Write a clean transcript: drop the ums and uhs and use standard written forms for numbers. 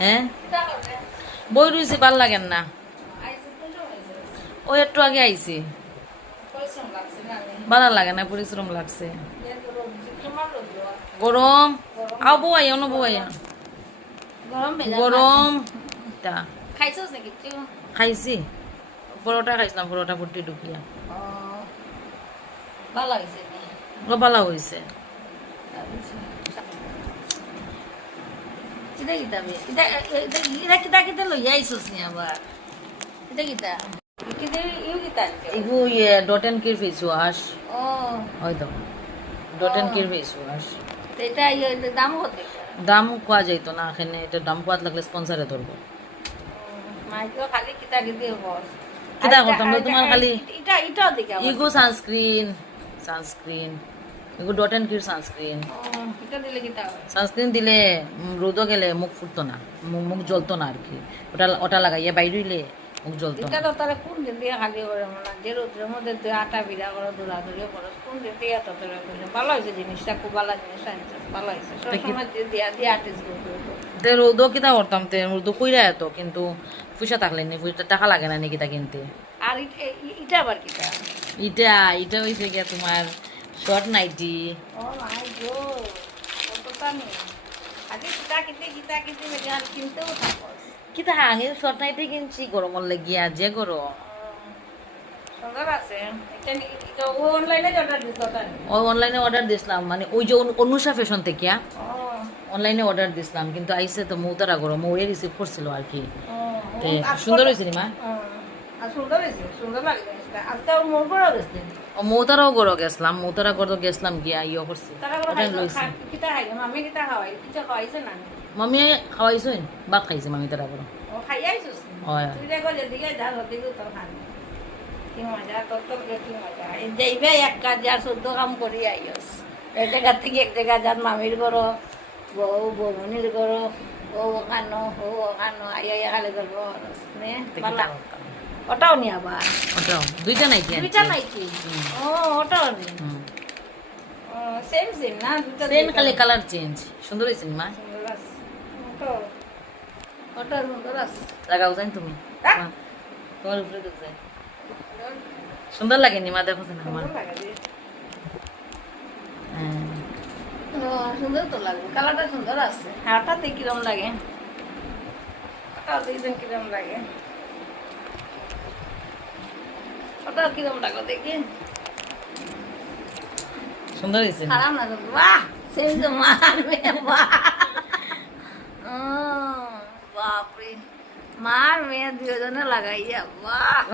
হ্যাঁ বই রয়েছে ভাল লাগেন না ওই একটু আগে আইছি ভালো লাগে না পরিশ্রম লাগছে গরম আও বউ আইয়া অন্য বউ আইয়া গরম খাইছি পরোটা খাইছিলাম পরোটা ফুটি ঢুকিয়া ভালো হয়েছে ডট এন্ড কির ফেস ওয়াশ হয়তো ডট এন্ড কির ফেস ওয়াশ দাম কোয়া যাইতো না এখানে এটা দাম কোয়াত লাগলে স্পন্সরে ধরবো কিতা করতাম তোমার খালি ইগো সানস্ক্রিন এগো ডট এন্ড কির সানস্ক্রিন দিলে রোদ গেলে মুখ ফুটতো না মুখ জ্বলতো না আর কি ওটা ওটা লাগাইয়া বাইরে হইলে মুখ জ্বলতো না তারা কোন দিন দিয়ে খালি করে মনে যে রোদ্রের মধ্যে তুই আটা বিড়া করো দৌড়াদৌড়ি করো কোন দিন দিয়ে এত ভালো হয়েছে জিনিসটা খুব ভালো জিনিস আনছে ভালো হয়েছে সবসময় দিয়া দিয়ে আর্টিস্ট তে রোদও কিতা করতাম তে রোদ কইরা এত কিন্তু পয়সা থাকলে নি পয়সা টাকা লাগে না নাকি তা কিনতে আর এটা আবার কিটা এটা হইছে গিয়া তোমার শর্ট নাইটি ও মাই গড কতটা নেই আগে কিতা কিনতে আর কিনতেও থাকো কিতা আগে শর্ট নাইটি কিনছি গরমর লাগিয়া যে গরম সুন্দর আছে এটা অনলাইনে অর্ডার দিছো তাই ওই অনলাইনে অর্ডার দিছিলাম মানে ওই যে অনুষা ফ্যাশন থেকে অনলাইনে অর্ডার দিছিলাম কিন্তু আইছে তো মৌতারা গরম মৌরে রিসিভ করছিল আর কি সুন্দর হয়েছে মা মৌতারাও গড় গেছিলাম মৌতারা গড় গেছিলাম গিয়া ইয়ে করছি মামি খাওয়াইছেন ভাত খাইছে মামি তারা গড় এক কাজ আর 14 কাম করি আইস এক জায়গা থেকে এক জায়গা যার মামির ঘর বউ বৌমনির ঘর ও ওখানো আইয়া খালি করবো ওটাও নি আবার দুইটা নাকি ও ওটাও নি সেম না দুটো সেম খালি কালার চেঞ্জ সুন্দর হয়েছে মা ওটা সুন্দর আছে লাগাও জানি তুমি তোমার উপরে দেখছে সুন্দর লাগেনি মা দেখো না আমার সুন্দর তো লাগবে কালারটা সুন্দর আছে হাটাতে কিরম লাগে কিরম লাগে ওটা কিরম লাগলো দেখি সুন্দর হয়েছে খারাপ না বাহ সেই তো মারবে বাপরে মার মেয়ে দুজনে লাগাইয়া বাহ